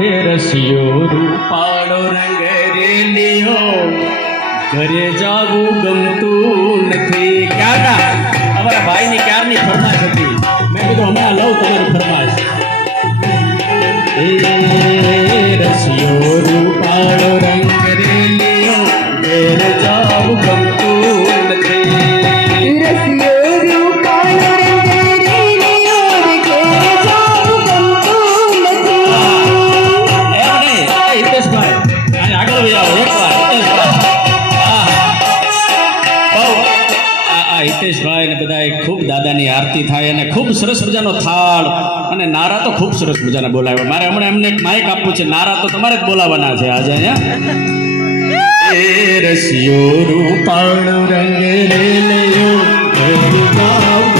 એ રસિયો રૂપાળો રંગ રેલિયો ઘરે જાવું ગમતું નથી. ક્યારના અમારા ભાઈની ક્યારની ફરમાશ હતી. મેં કીધું હમણાં લઉં તમારી ફરમાશ. એ રસિયો રૂપાળો રંગ રેલિયો ઘરે જાવું ગમતું નથી. રસિયો રૂપાળો રંગ રેલિયો ઘેર જાવું ગમતું નથી. એમ નહીં, હિતેશભાઈ આને આગળ વહી આવો એકવાર. હિતેશભાઈ ને બધા ખૂબ દાદાની આરતી થાય અને ખૂબ સરસ મજાનો થાળ અને નારા તો ખૂબ સરસ મજાના બોલાવ્યા. મારે હમણાં એમને એક માઇક આપવું છે. નારા તો તમારે જ બોલાવવાના છે આજે અહીંયા. એ રસિયો રૂપાળો રંગ રેલિયો ઘેર જાવું